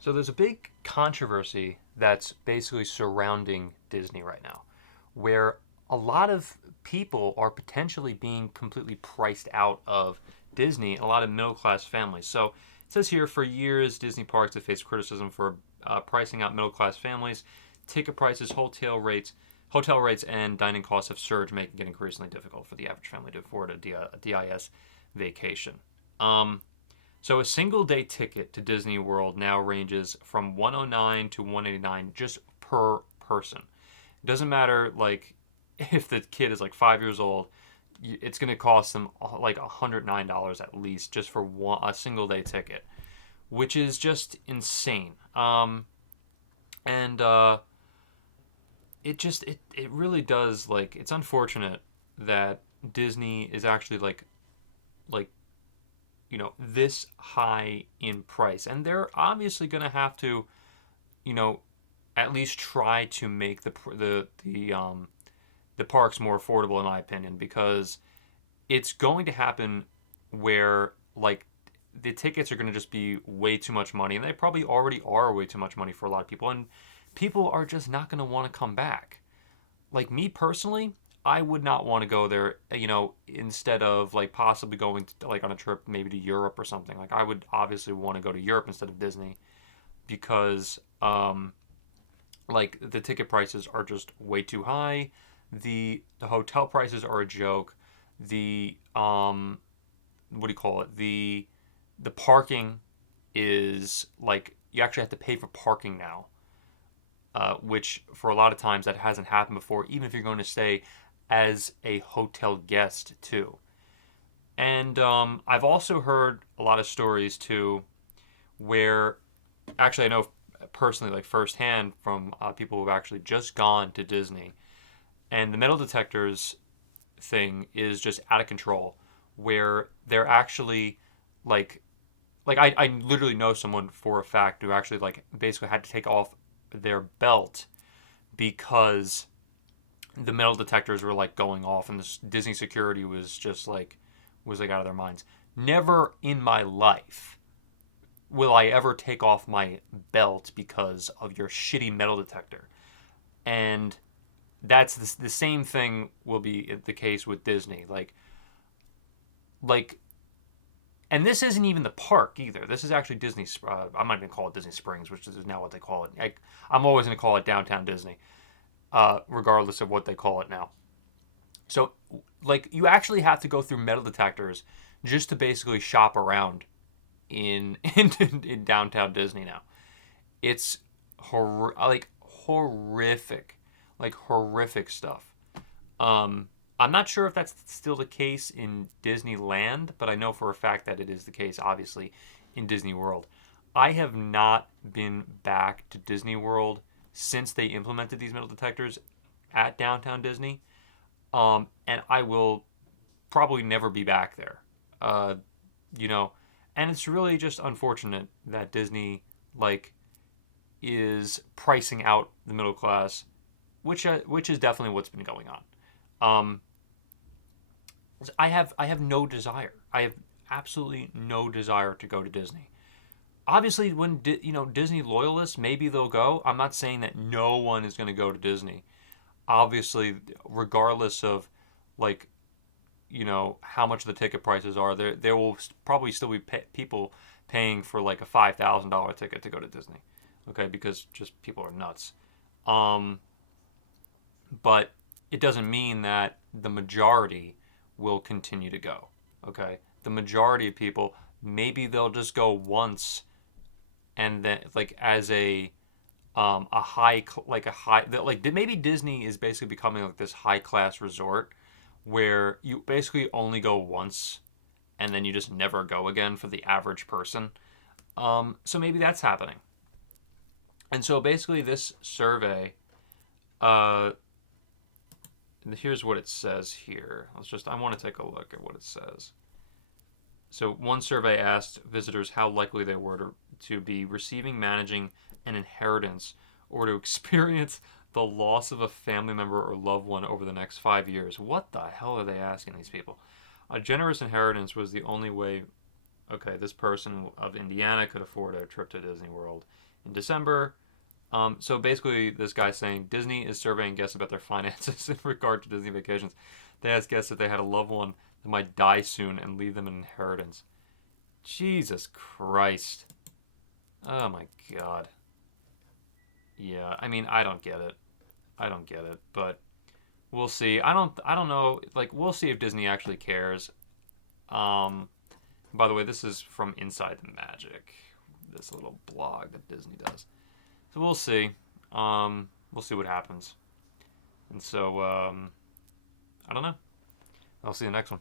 So there's a big controversy that's basically surrounding Disney right now, where a lot of people are potentially being completely priced out of Disney and a lot of middle class families. So it says here for years, Disney parks have faced criticism for pricing out middle class families. Ticket prices, hotel rates, and dining costs have surged, making it increasingly difficult for the average family to afford a DIS vacation. Um, so a single day ticket to Disney World now ranges from 109 to 189 just per person. It doesn't matter like if the kid is like 5 years old, it's going to cost them like $109 at least just for a single day ticket, which is just insane. And it really does like it's unfortunate that Disney is actually like this high in price, and they're obviously going to have to you know at least try to make the parks more affordable, in my opinion, because it's going to happen where like the tickets are going to just be way too much money, and they probably already are way too much money for a lot of people, and people are just not going to want to come back. Like me personally, I would not want to go there, instead of like possibly going to, like on a trip maybe to Europe or something. Like I would obviously want to go to Europe instead of Disney because like the ticket prices are just way too high. The hotel prices are a joke. The what do you call it? The parking is like you actually have to pay for parking now, which for a lot of times that hasn't happened before, even if you're going to stay as a hotel guest too. And I've also heard a lot of stories too where actually I know personally, like firsthand, from people who've actually just gone to Disney, and the metal detectors thing is just out of control, where they're actually like I literally know someone for a fact who actually like basically had to take off their belt because the metal detectors were like going off, and this Disney security was like out of their minds. Never in my life will I ever take off my belt because of your shitty metal detector. And that's the same thing will be the case with Disney. Like, and this isn't even the park either. This is actually Disney. I'm not even call it Disney Springs, which is now what they call it. I'm always going to call it Downtown Disney, regardless of what they call it now. So, like, you actually have to go through metal detectors just to basically shop around in Downtown Disney now. It's horrific, like horrific stuff. I'm not sure if that's still the case in Disneyland, but I know for a fact that it is the case, obviously, in Disney World. I have not been back to Disney World since they implemented these metal detectors at Downtown Disney, and I will probably never be back there. Uh, you know, and it's really just unfortunate that Disney like is pricing out the middle class, which is definitely what's been going on. Um, I have no desire. I have absolutely no desire to go to Disney. Obviously, when Disney loyalists, maybe they'll go. I'm not saying that no one is going to go to Disney. Obviously, regardless of like how much the ticket prices are, there will probably still be people paying for like a $5,000 ticket to go to Disney. Okay, because just people are nuts. Um, but it doesn't mean that the majority will continue to go. Okay, the majority of people, maybe they'll just go once, and then like as a high like a high like maybe Disney is basically becoming like this high class resort where you basically only go once and then you just never go again for the average person. So maybe that's happening. And so basically, this survey, uh, here's what it says here. I want to take a look at what it says. So one survey asked visitors how likely they were to be receiving, managing an inheritance or to experience the loss of a family member or loved one over the next 5 years. What the hell are they asking these people? A generous inheritance was the only way okay, this person of Indiana could afford a trip to Disney World in December. So basically, this guy's saying Disney is surveying guests about their finances in regard to Disney vacations. They asked guests if they had a loved one that might die soon and leave them an inheritance. Jesus Christ. Oh my God. Yeah, I mean, I don't get it. I don't get it, but we'll see. I don't know. Like, we'll see if Disney actually cares. By the way, this is from Inside the Magic, this little blog that Disney does. So we'll see. We'll see what happens. And so, I don't know. I'll see you next one.